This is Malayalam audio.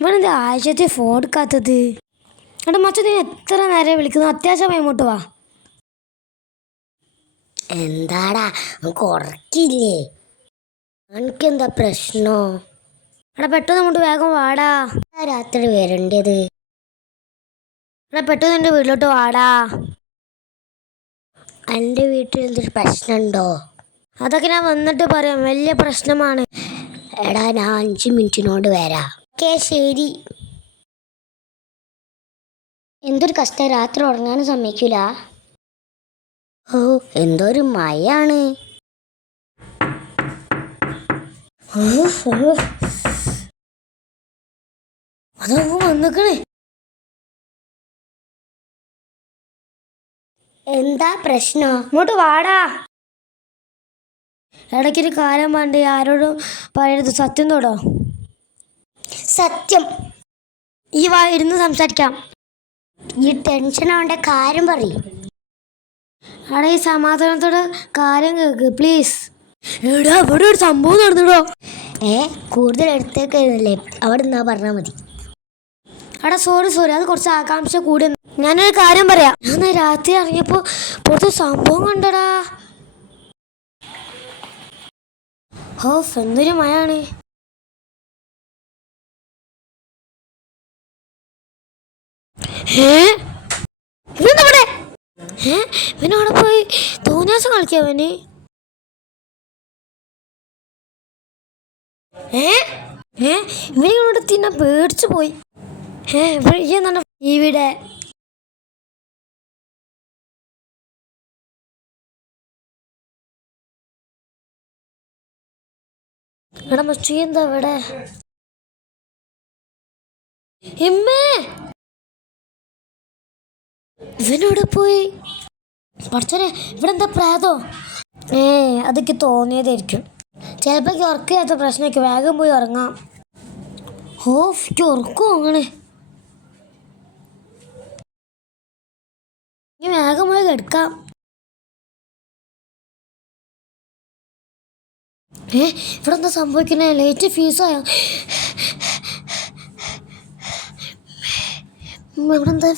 ഇവനെന്താ ആഴ്ചത്തെ ഫോൺ എടുക്കാത്തത്? എടാ മച്ച, നീ എത്ര നേരം വിളിക്കുന്നു? അത്യാവശ്യമായി ഇങ്ങോട്ട് വാ. എന്താടാ നമുക്ക് ഉറക്കില്ലേ? എനിക്കെന്താ പ്രശ്നോ? എടാ പെട്ടെന്ന് അങ്ങോട്ട് വേഗം വാടാ. രാത്രി വരേണ്ടത്? എടാ പെട്ടെന്ന് എൻ്റെ വീട്ടിലോട്ട് വാടാ. എൻ്റെ വീട്ടിൽ എന്തൊരു പ്രശ്നമുണ്ടോ? അതൊക്കെ ഞാൻ വന്നിട്ട് പറയാം. വലിയ പ്രശ്നമാണ്. എടാ ഞാൻ 5 മിനിറ്റിനോട് വരാം. ഓക്കേ ശരി. എന്തൊരു കഷ്ടം, രാത്രി ഉറങ്ങാനും സമ്മതിക്കൂല. ഓ എന്തൊരു മഴയാണ്. അതങ്ങ് വന്നിക്കണേ. എന്താ പ്രശ്നം? ഇങ്ങോട്ട് വാടാ. ഇടയ്ക്കൊരു കാര്യം വേണ്ട, ആരോടും പറയരുത്. സത്യം തൊടോ. സത്യം. ഈ വാ, ഇരുന്ന് സംസാരിക്കാം. ഈ ടെൻഷൻ ആവേണ്ട കാര്യം പറയും. എടാ ഈ സമാധാനത്തോടെ കാര്യം കേൾക്ക് പ്ലീസ്. എടാ ഇവിടെ ഒരു സംഭവം നടന്നിടോ. കൂടുതൽ എടുത്തേക്കല്ലേ, അവിടെ നിന്നാ പറഞ്ഞാൽ മതി. എടാ സോറി, അത് കുറച്ച് ആകാംക്ഷ കൂടി. ഞാനൊരു കാര്യം പറയാം. ഞാൻ രാത്രി ഇറങ്ങിയപ്പോ പുറത്ത് സംഭവം കണ്ടടാ. ഓ എന്തൊരു മഴയാണ്. ഇവനവിടെ പോയി തോന്നിയാസം കളിക്കാവന്. ഇവനോട് തിന്നെ പേടിച്ചു പോയി. ഇവിടെ എടാ മച്ചു എന്താ ഇവിടെ? ഇവനോട് പോയി പഠിച്ചോനെ. ഇവിടെ എന്താ പ്രാതോ? അതൊക്കെ തോന്നിയതായിരിക്കും. ചിലപ്പോ ഉറക്കാത്ത പ്രശ്നമൊക്കെ. വേഗം പോയി ഉറങ്ങാം. ഉറക്കും അങ്ങനെ. ഇനി വേഗം പോയി കിടക്കാം. ഇവിടെ എന്താ സംഭവിക്കണേ? ലേറ്റ് ഫീസായോ? ഇവിടെ എന്താ?